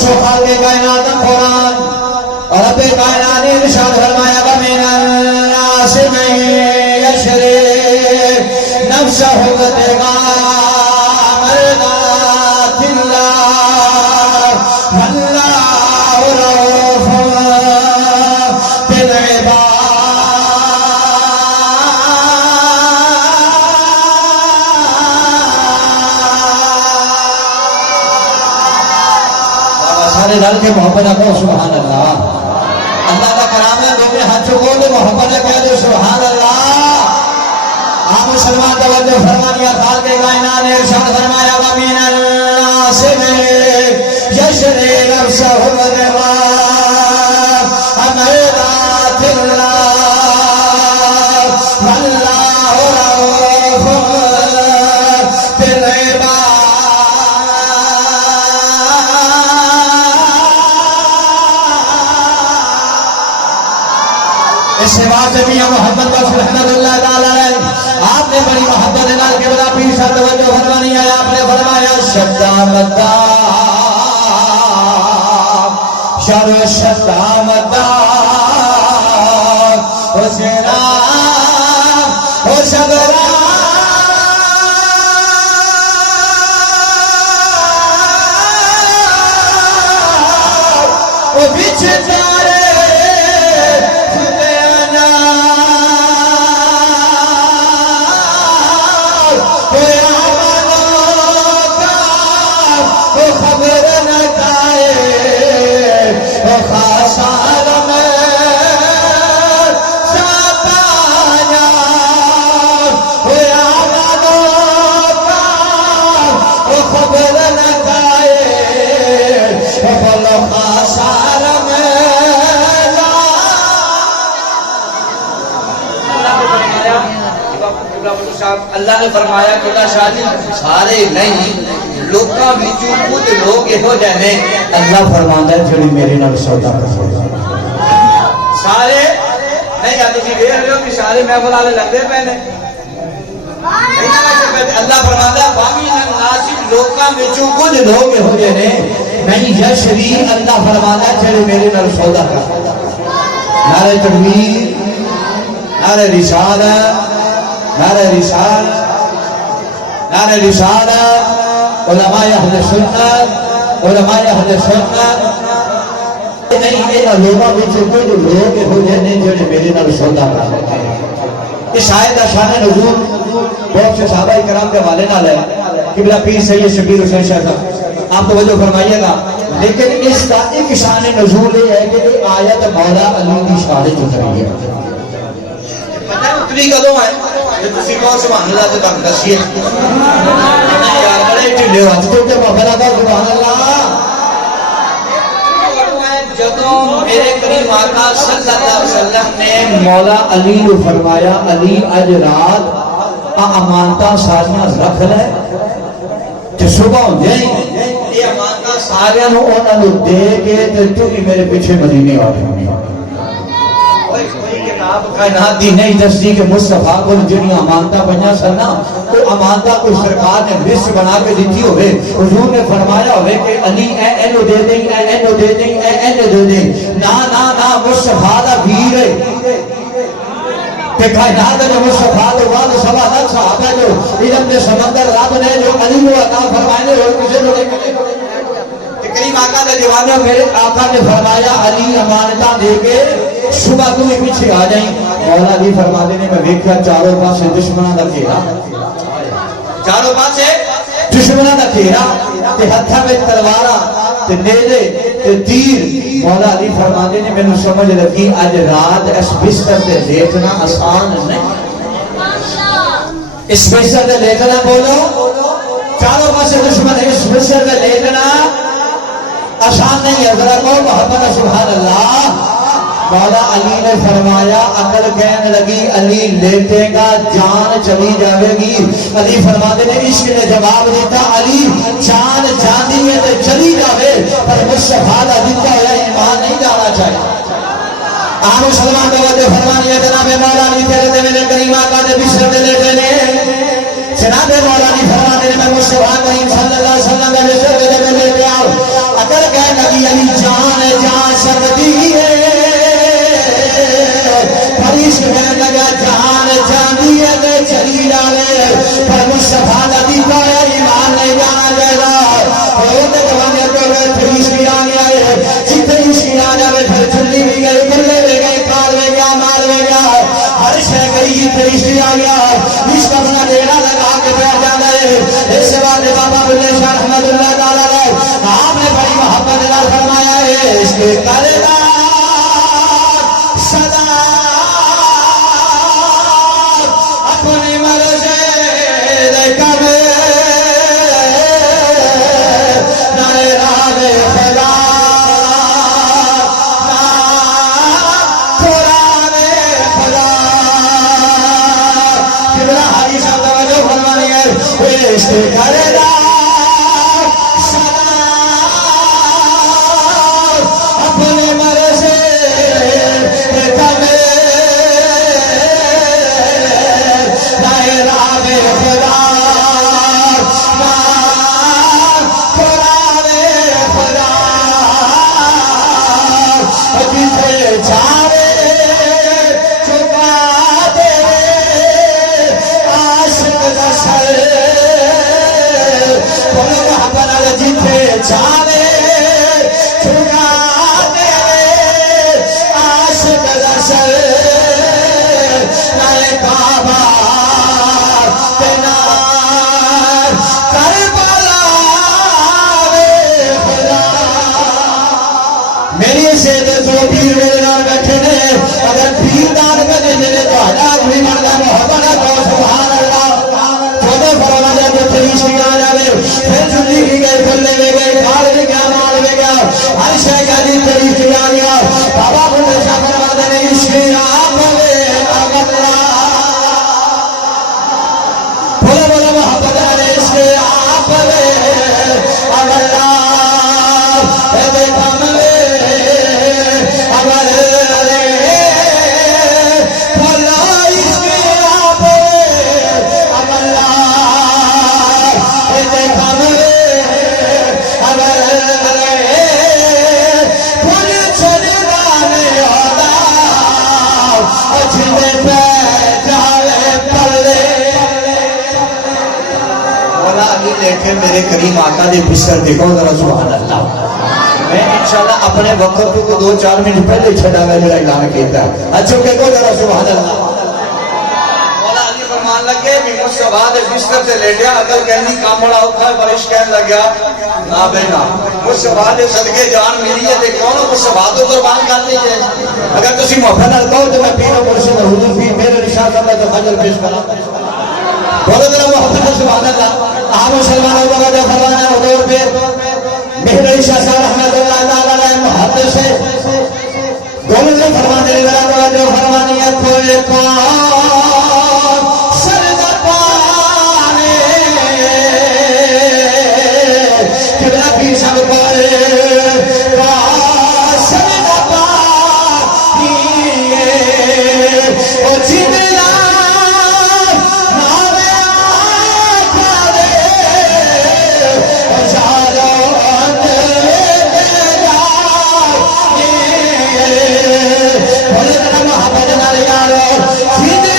Show खाल्के कायनात कुरान और रब्बे कायनात ने इरशाद फरमाया वमिनन नास मन यशरी नफ्सहु बिगा मरदातिल्लाह वल्लाहु रऊफुन बिल इबाद। सारे दल के मोहब्बत को सुभान अल्लाह। अल्लाह का कलाम है, दोनों हाथ चुको दे मोहब्बत कह दो सुभान अल्लाह। आप मुसलमान तवज्जो फरमानिया खाल के कायनात ने इरशाद फरमाया वमिनन नास मन यशरी नफ्सहु बिगा मरदातिल्लाह वल्लाहु रऊफुन बिल इबाद। इससे बात जमीया मोहब्बत का रहमतुल्लाह ताला है। आपने बड़ी मोहब्बत नाल के बड़ा पीर साहब तवज्जो फरमानी है। आपने फरमाया शद्दा मद्दा शर शद्दा मद्दा हुसैना हो शगरा ओ पीछे तारे अल्लाह ने फरमाया कि शादी सारे नहीं लोका विचों कुछ लोग इहो जने अल्लाह फरमांदा है जेड़ी मेरे नाल सौदा करे सारे नहीं या तुसी देख रहे हो कि सारे महफिल वाले लगदे पे ने अल्लाह फरमांदा है बामी नासिब लोका विचों कुछ लोग इहो जने नहीं यशरी अल्लाह फरमांदा है जेड़ी मेरे नाल सौदा करे। नारे तकबीर नारे रिसालत नारे रिसालत नारे रिसालत उलमाए अहले सुन्नत उलमाए अहले सुन्नत नहीं इन्हां लोगां विच कोई लोग हो जाने जेड़े मेरे नाल सौदा करदे। ये शायद शान नज़ूल बहुत से सहाबा इकराम के हवाले नाल है किबला पीर सैयद शबीर हुसैन शाह साहब आप तवज्जो फरमाइएगा। लेकिन इसका एक शान नज़ूल है कि ये आयत मौला अली की शान जो उतरी है पता है उतरी कदों है तुसी कहो सुभान अल्लाह तो तक दसिए यार बड़े ढिले हाथ तो के बाबा का सुभान अल्लाह। जदों मेरे करीम आका सल्लल्लाहु अलैहि वसल्लम ने मौला अली को फरमाया अली अज रात अमानता सारियां रख ले ते सुबह हो जाए ये अमानता सारियां नु उन्हां नु दे के ते तू भी मेरे पीछे मदीने आ जाओ। आप कायनात दी नहीं दसदी के मुस्तफा को जिहड़ियां अमानता पईयां सन ना वो अमानता को सरकार ने लिस्ट बना के दी होवे हुजूर ने फरमाया होवे कि अली एनो दे दे एनो दे दे एनो दे दे ना ना ना मुस्तफा दा वीर है ते कायनात में मुस्तफा तो बाद सवा लाख सहाबा जो इल्म के समंदर रब ने जो अली को अता फरमाए और किसी ने करीम आका ने दीवाने मेरे आका ने फरमाया अली अमानता दे के सुबह तू पीछे आ जाई। मौला अली फरमाते ने मैं देखा चारों पासे दुश्मनों का घेरा चारों पासे दुश्मनों का घेरा ते हत्था में तलवारा ते नेज़े ते तीर। मौला अली फरमाते ने मैनू समझ लगी आज रात इस बिस्तर पे लेटना आसान नहीं। इस बिस्तर पे लेटना बोलो चारों पासे दुश्मन है इस बिस्तर पे लेटना आसान नहीं है। जरा कहो मोहब्बत सुभान अल्लाह। मौला अली ने फरमाया अकल कहने लगी अली लेटेगा जान चली जाएगी। अली फरमाते ने इश्क ने जवाब दिया अली जान जानी है तो चली जावे पर मुस्तफा दा दिता होया ईमान नहीं जाना चाहिए। आप मुसलमान तवज्जो फरमाइए जनाब मौला अली तेरे ते मेरे करीम आका दे बिस्तर ते लेटे ने जनाब मौला अली फरमाते ने मैं मुस्तफा करीम सल्लल्लाहु अलैहि वसल्लम दे बिस्तर ते लेटे आओ। अकल कहने लगी करदा सदा अपनी मर्जी दे करे नारे रावे खुदा ना कुराने खुदा किबला हाजी साहब तवज्जो फरमानी है इश्क करदा जावे चुका दे आशिक दशर नाले काबा तेना करबला वे खुदा मेरी से दो पीर मेरे नाल बैठे ने अगर पीर दान करे मेरे तो हजाज भी मरदा मोहब्बत है तो सुभान अल्लाह जोदे फरमाया जो तेरी शिया जावे फिर चुल्ली की गए खुले में गए खाल में क्या माल में गया हर शय का दी तेरी शिया गया बाबा बुल्ले शाह फरमाते ने इश्क आप वे अगला बोलो बोलो मोहब्बत वाले इश्क आप वे अगला ए देखा मले अगर लेके मेरे करीम आका दे बिस्तर देखो जरा सुभान अल्लाह मैं इंशाल्लाह अपने वक्त को 2-4 मिनट पहले छड़ावे मेरा ऐलान किया अच्छो के को जरा सुभान अल्लाह मौला अली फरमान लगे कि मुझसे बाद बिस्तर से लेटया अकल कहनी काम बड़ा औखा है बारिश कहने लग गया ना बेना मुझसे बाद सदके जान मेरी है ते कौन मुझसे बाद कुर्बान कर दी है अगर तुसी मोहब्बत नाल कहो तो मैं पीर मुर्शिद हुजूर पीर मेरे निशान करना तो फजल पेश करा बोलो मेरा मोहब्बत सुभान अल्लाह आप मुसलमानों का जो फरमाना है हुजूर पे मेरे शाह साहब रहमतुल्लाह ताला अलैह मुहद्दिस है दोनों ने फरमाने वाला जो फरमानी है कोई को सरदा पाने किबला पीर साहब कोई को सरदा पानी ओ जिंदा He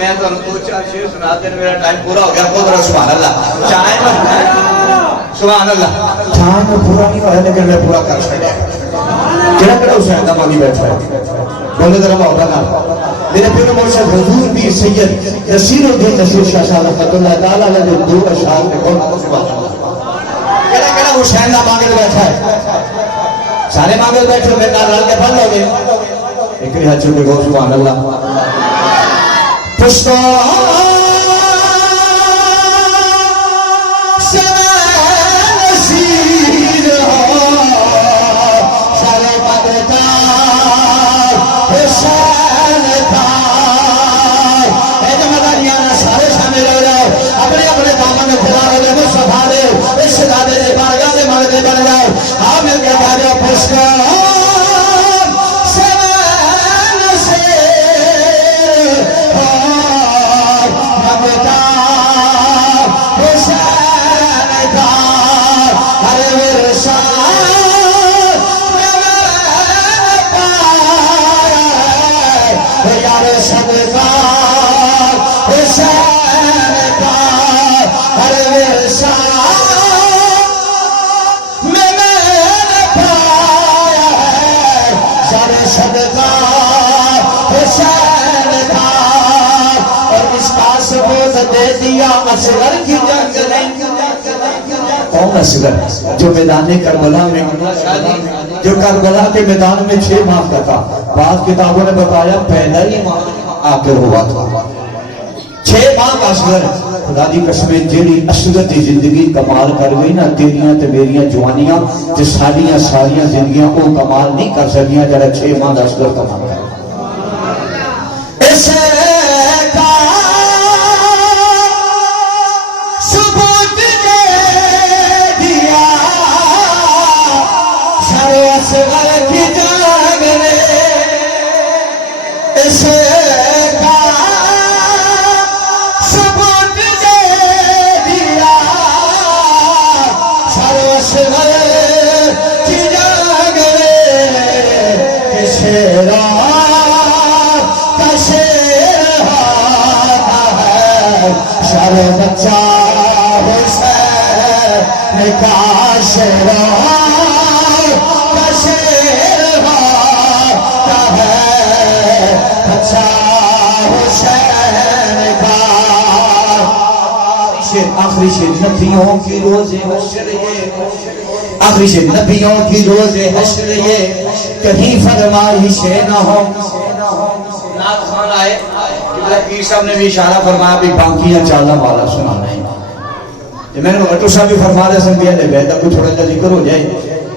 मैं तो दो चार शेर सुना दें, मेरा टाइम पूरा हो गया। खुद रहा सुभान अल्लाह। चाहे सुभान अल्लाह, चाहे में पूरा नहीं हुआ लेकिन मैं पूरा कर सकता। कितना कड़ा हुसैन का मानी बैठा है, बोले जरा मौलाना मेरे पीर मुर्शिद हुजूर पीर सैयद नसीरुद्दीन नसीर शाह साहब रहमतुल्लाह ताला अलैह जो दो अशआर में कौन सुभान अल्लाह। कितना कड़ा हुसैन का मांगल बैठा है, सारे मांगल बैठे मेरे नाल रल के पढ़ लोगे। एक हाथ चुके गो सुभान अल्लाह। पुष्पा असगर की जंग कौन असगर जो मैदान करबला में जो करबला के मैदान में 6 माह का था। बाद किताबों ने बताया पैदा ही आखिर हुआ था। 6 माह का असगर। खुदा दी कसम जेड़ी असगर की जिंदगी कमाल कर गई ना, तेरियां ते मेरियां जवानियां ते साडियां सारियां जिंदगियां वो कमाल नहीं कर सकियां जरा 6 माह का असगर कमाल कर। बच्चा हुसैन का शेरा बच्चा हुसैन का। आखिरी शेर नबियों की रोज़े हश्र ये, आखिरी शेर नबियों की रोज़े हश्र ये, कहीं फरमाइशे न हो। नाथ खान आए, पीर साहब ने भी इशारा फरमाया भी बांकियां चाला वाला सुनाना है। मैंने अटू साहब भी फरमा दे सन भी बैठ कोई थोड़ा सा जिक्र हो जाए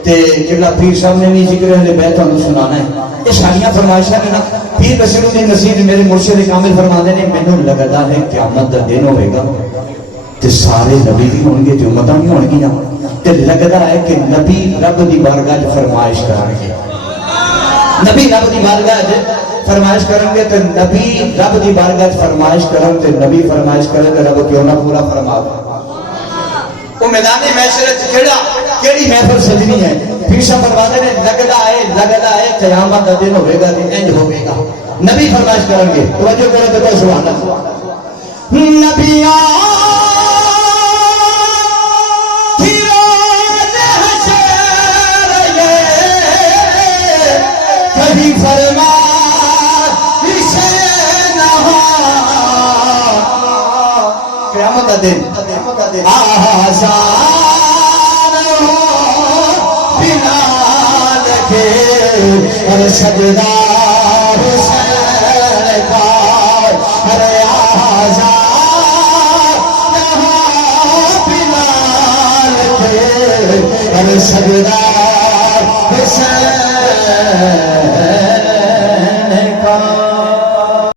ते जिला पीर साहब ने भी जिक्र है बैठ तुहानू सुनाना है। ये सारियां फरमाइशां ने ना पीर बशीरुद्दीन नसीर मेरे मुर्शिद कामिल फरमाते ने मैनू लगदा है क़यामत दा दिन होएगा ते सारे नबी भी होंगे ते उम्मतां भी होणगियां ते लगदा है कि नबी रब दी बारगाह च फरमाइश करनगे। नबी रब दी बारगाह च फरमाइश करेंगे तो नबी रब की बारगाह फरमाइश करें तो नबी फरमाइश करे तो रब क्यों ना पूरा फरमा। वो मैदान महशर केड़ी महफिल सजनी है। फिर सब फरमाते ने लगदा है क़यामत का दिन होगा तो इंज होगा। नबी फरमाइश करेंगे तवज्जो करो तो सुभान अल्लाह। नबिया फरमा क़यामत का दिन आज़ान हो बिलाल के और सजदा हुसैन का। अरे आज़ान हो बिलाल के और सजदा हुसैन